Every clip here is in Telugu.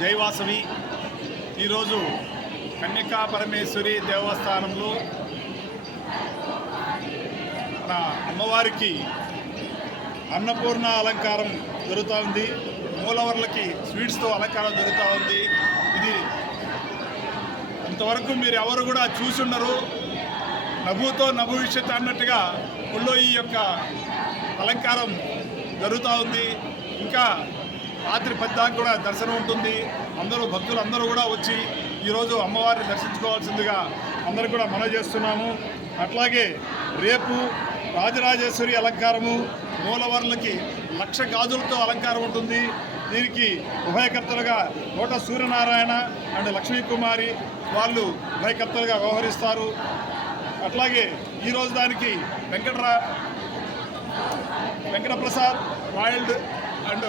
జైవాసవి ఈరోజు కన్యకా పరమేశ్వరి దేవస్థానంలో మన అమ్మవారికి అన్నపూర్ణ అలంకారం జరుగుతూ ఉంది. మూలవర్లకి స్వీట్స్తో అలంకారం జరుగుతూ ఉంది. ఇది ఇంతవరకు మీరు ఎవరు కూడా చూసుండరు నభుతో నభవిష్యత్ అన్నట్టుగా గుళ్ళో ఈ యొక్క అలంకారం జరుగుతూ ఉంది. ఇంకా రాత్రి పది దాకా కూడా దర్శనం ఉంటుంది. అందరూ భక్తులు అందరూ కూడా వచ్చి ఈరోజు అమ్మవారిని దర్శించుకోవాల్సిందిగా అందరూ కూడా మనవి చేస్తున్నాము. అట్లాగే రేపు రాజరాజేశ్వరి అలంకారము మూలవర్లకి లక్ష గాజులతో అలంకారం ఉంటుంది. దీనికి ఉభయకర్తలుగా కోట సూర్యనారాయణ అండ్ లక్ష్మీకుమారి వాళ్ళు ఉభయకర్తలుగా వ్యవహరిస్తారు. అట్లాగే ఈరోజు దానికి వెంకటరా Venkataprasad రాయల్డ్ and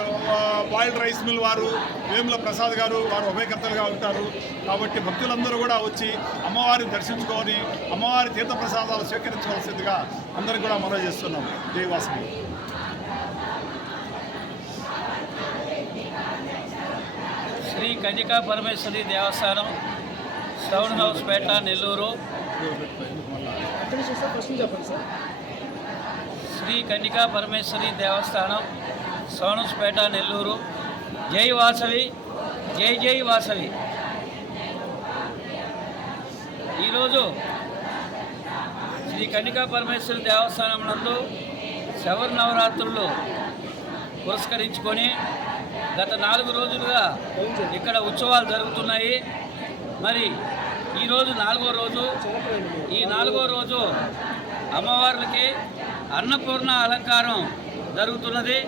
boiled rice mill వారు వేముల ప్రసాద్ గారు వారు ఉభయకర్తలుగా ఉంటారు. కాబట్టి భక్తులందరూ కూడా వచ్చి అమ్మవారిని దర్శించుకొని అమ్మవారి తీర్థ ప్రసాదాలు స్వీకరించవలసిందిగా అందరికీ కూడా మనవి చేస్తున్నాం. జయవాసమి శ్రీ కన్యకా పరమేశ్వరి దేవస్థానం టౌన్ హౌస్ పేట నెల్లూరు. శ్రీ కన్యకా పరమేశ్వరి దేవస్థానం సోనస్పేట నెల్లూరు. జై వాసవి జై జై వాసవి. ఈరోజు శ్రీ కన్నికా పరమేశ్వర దేవస్థానం నందు శబరి నవరాత్రులు పురస్కరించుకొని గత నాలుగు రోజులుగా ఇక్కడ ఉత్సవాలు జరుగుతున్నాయి. మరి ఈరోజు నాలుగో రోజు ఈ నాలుగో రోజు అమ్మవార్లకి అన్నపూర్ణ అలంకారం జరుగుతున్నది.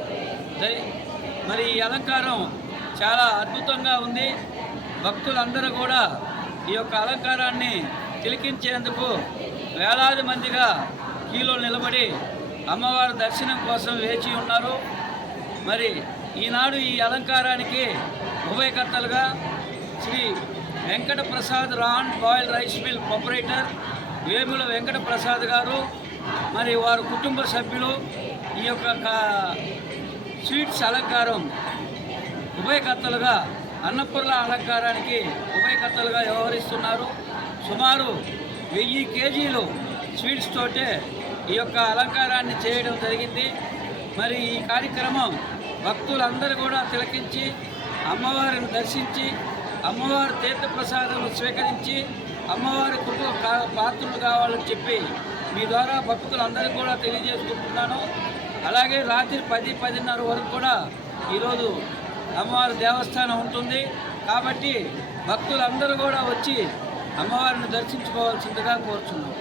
మరి ఈ అలంకారం చాలా అద్భుతంగా ఉంది. భక్తులందరూ కూడా ఈ యొక్క అలంకారాన్ని తిలకించేందుకు వేలాది మందిగా కీలో నిలబడి అమ్మవారి దర్శనం కోసం వేచి ఉన్నారు. మరి ఈనాడు ఈ అలంకారానికి ఉభయకర్తలుగా Shri Venkata Prasad raw and boil rice mill operator Vemula Venkata Prasad గారు మరి వారి కుటుంబ సభ్యులు ఈ యొక్క కా- స్వీట్స్ అలంకారం ఉభయకర్తలుగా అన్నపూర్ణ అలంకారానికి ఉభయకర్తలుగా వ్యవహరిస్తున్నారు. సుమారు వెయ్యి కేజీలు స్వీట్స్ తోటే ఈ యొక్క అలంకారాన్ని చేయడం జరిగింది. మరి ఈ కార్యక్రమం భక్తులందరూ కూడా తిలకించి అమ్మవారిని దర్శించి అమ్మవారి తీర్థప్రసాదం స్వీకరించి అమ్మవారి కృప పాత్రలు కావాలని చెప్పి మీ ద్వారా భక్తులందరికీ కూడా తెలియజేసుకుంటున్నాను. అలాగే రాత్రి పది పదిన్నర వరకు కూడా ఈరోజు అమ్మవారి దేవస్థానం ఉంటుంది. కాబట్టి భక్తులందరూ కూడా వచ్చి అమ్మవారిని దర్శించుకోవాల్సిందిగా కోరుచున్నాం.